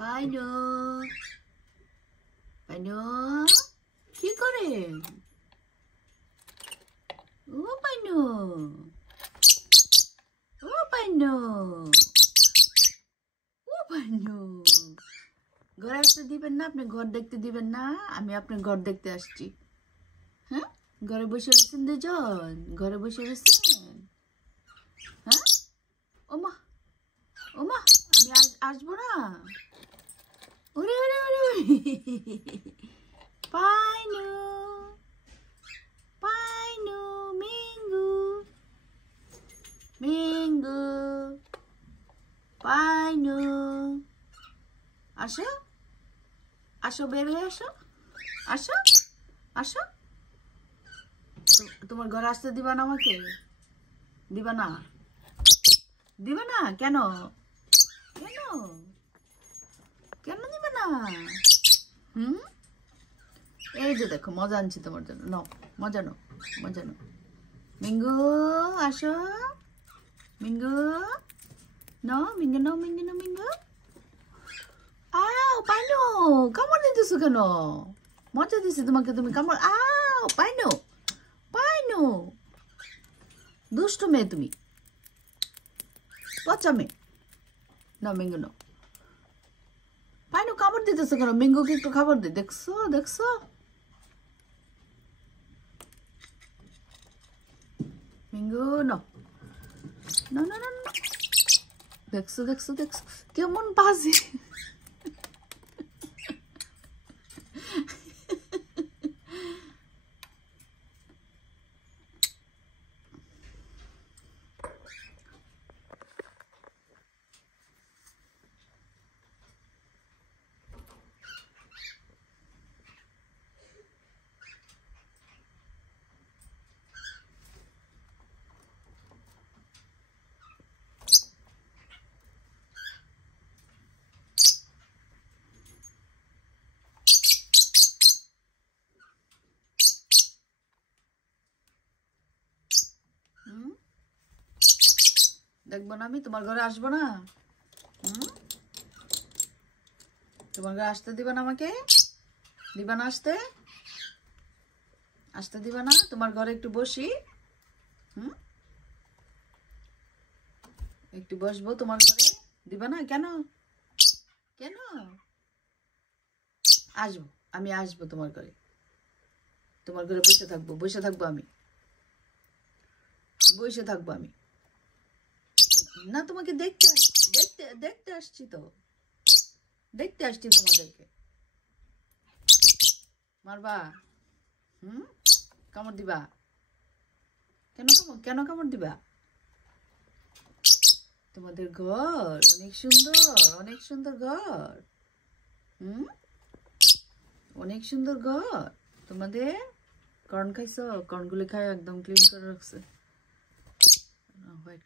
পাইনো পাইনো কি করে ও পাইনো ও পাইনো ও পাইনো ঘর আসতে দিবেন না আপনি ঘর দেখতে দিবেন না আমি আপনার ঘর দেখতে আসছি হ্যাঁ ঘরে বসে রয়েছেন দুজন ঘরে বসে রয়েছেন হ্যাঁ ওমা ওমা আমি আসবো না ওরে ওরে ওরে পাইনো পাইনো মিঙ্গু মিঙ্গু পাইনো আসো আসো বের হয়ে আসো আসো আসো তোমার ঘরে আসতে দিবা না আমাকে দিবা না দিবা না কেন কেন কেন দিবা না এই যে দেখো মজা আনছি তোমার জন্য নাও মজা নাও মজা নাও মিঙ্গু আসো মিঙ্গু নাও মিঙ্গু নাও মিঙ্গু নাও মিঙ্গু আও পাইনো কামড় দিতেছো কেন মজা দিছি তোমাকে তুমি কামড় আও পাইনো পাইনো দুষ্ট মেয়ে তুমি পচা মেয়ে নাও মিঙ্গু নাও পাইনো কামড় দিতেছো কেন মিঙ্গুকে একটু খাবার দে দেখছো দেখছো মিঙ্গু নাও না না না দেখছো দেখছো দেখছো কেমন বাজে দেখবো না আমি তোমার ঘরে আসবো না তোমার ঘরে আসতে দিবা না আমাকে দিবা না আসতে আসতে দিবা না তোমার ঘরে একটু বসি একটু বসবো তোমার ঘরে দিবা না কেন কেন আসবো আমি আসবো তোমার ঘরে বসে থাকবো আমি বসে থাকবো আমি না তোমাকে দেখতে আসছি তো দেখতে আসছি তোমাদেরকে মারবা কামড় দিবা কেন কামড় দিবা তোমাদের ঘর অনেক সুন্দর ঘর অনেক সুন্দর ঘর তোমাদের কর্ন খাইছো কর্নগুলি খাই একদম ক্লিন করে রাখছে হোয়াইট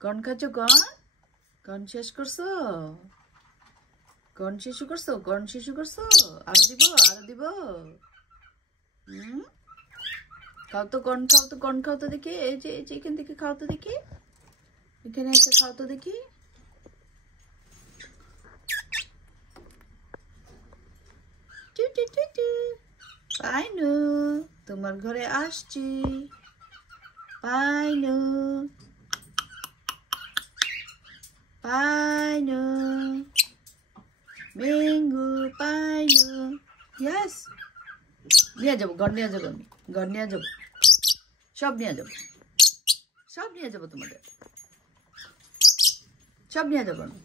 কর্ন খাচ্ছো কর্ন শেষ করছো কর্ন শেষ করছো আরো দিব খাও তো কর্ন খাও তো দেখি এই যে এখান থেকে খাও তো দেখি এখানে এসে খাও তো দেখি পাইনো তোমার ঘরে আসছি পাইনো পাইনো মিঙ্গু পাইনো ইয়েস নিয়ে যাবো ঘর নিয়ে যাবো আমি ঘর নিয়ে যাবো সব নিয়ে যাবো তোমাদের সব নিয়ে যাবো আমি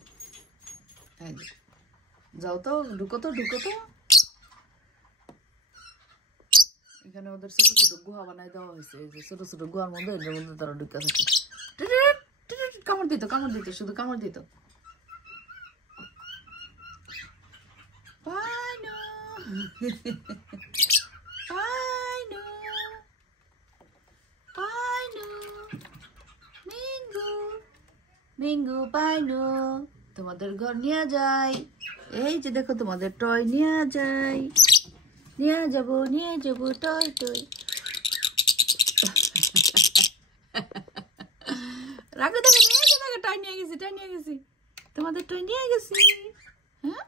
যাও তো ঢুকো তো এখানে ওদের ছোট ছোট গুহা বানাই দেওয়া হয়েছে এই যে ছোট ছোট গুহার মধ্যে এর মধ্যে তারা ঢুকে থাকে কামড় দিত শুধু কামড় দিত পাইনো পাইনো পাইনো মিঙ্গু পাইনো তোমাদের ঘর নিয়ে যাই এই যে দেখো তোমাদের টয় নিয়ে যাই নিয়ে যাবো টয় রাখো দেখো টয় নিয়ে গেছি তোমাদের টয় নিয়ে গেছি হ্যাঁ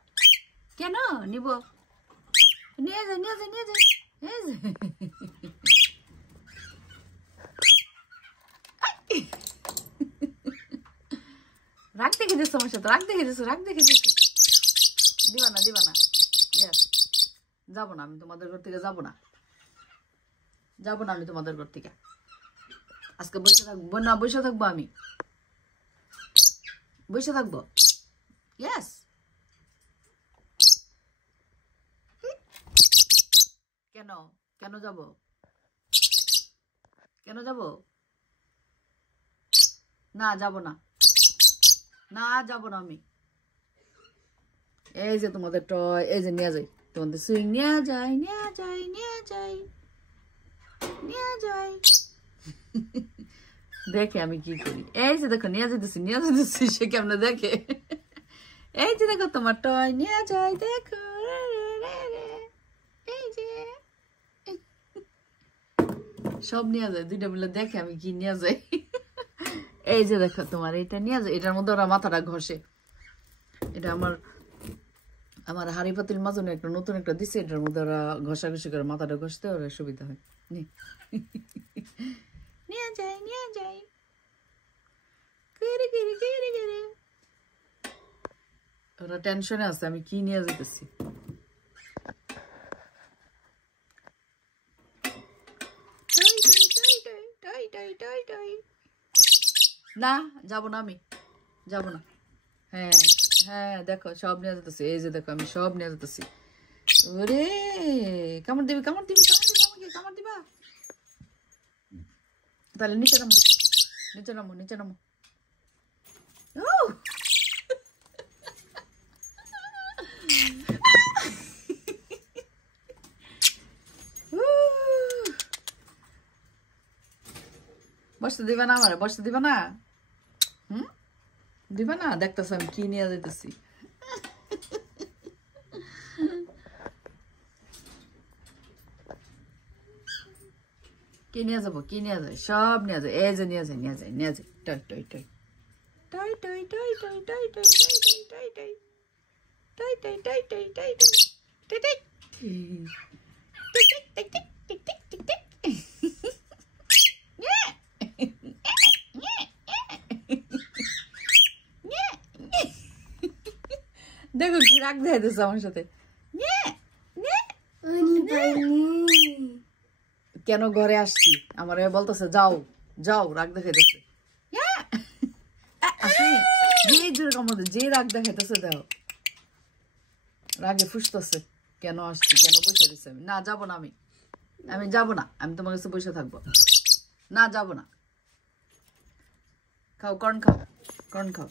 কেন নিব নিয়ে যা নিয়ে যা নিয়ে যা রাগ দেখে দিচ্ছ আমার সাথে রাগ দেখে দিচ্ছ দিবা না ইয়েস যাবো না আমি তোমাদের ঘর থেকে যাবো না আমি তোমাদের ঘর থেকে আজকে বসে থাকবো না আমি বসে থাকবো ইয়েস কেন কেন যাব না যাব না আমি এই যে তোমাদের টয় এই যে নিয়ে যাই তোমাদের সুইং নিয়ে যাই দেখে আমি কি করি এই যে দেখো নিয়ে যেতেছি সে কেমন দেখে এই যে দেখো তোমার টয় নিয়ে যাই দেখো এই যে সব নিয়ে যায় দুইটা মিলে দেখে আমি কি নিয়ে যাই এই যে দেখো তোমার এটা নিয়ে যায় এটার মধ্যে ওরা মাথাটা ঘষে এটা আমার হাড়ি পাতিল মাজনে একটা নতুন একটা দিছে এটার মধ্যে ওরা ঘষাঘষি করে মাথাটা ঘষতে ওরা সুবিধা হয় নিয়ে যাই ওরা টেনশনে আছে আমি কি নিয়ে যেতেছি না যাব না আমি যাব না হ্যাঁ হ্যাঁ দেখো সব নিয়ে যেতেছি এই যে দেখো আমি সব নিয়ে যেতেছি ওরে কামড় দিবি আমাকে কামড় দিবা তাহলে নিচে নামো বসতে দিবা না আমার বসতে দিবা না দিবা না দেখতেছো আমি কি নিয়ে যেতেছি কি নিয়ে যাবো সব নিয়ে যায় এই যে নিয়ে যায় দেখো কি রাগ দেখাইতেছে আমার সাথে কেন ঘরে আসছি আমার বলতেছে যাও রাগ দেখাইতেছে যে রাগ দেখাইতেছে দেখো রাগে ফুসতেছে কেন আসছি কেন বসে দিচ্ছে আমি না যাবো না আমি যাবো না আমি তোমার কাছে বসে থাকবো না যাবো না খাও কর্ন খাও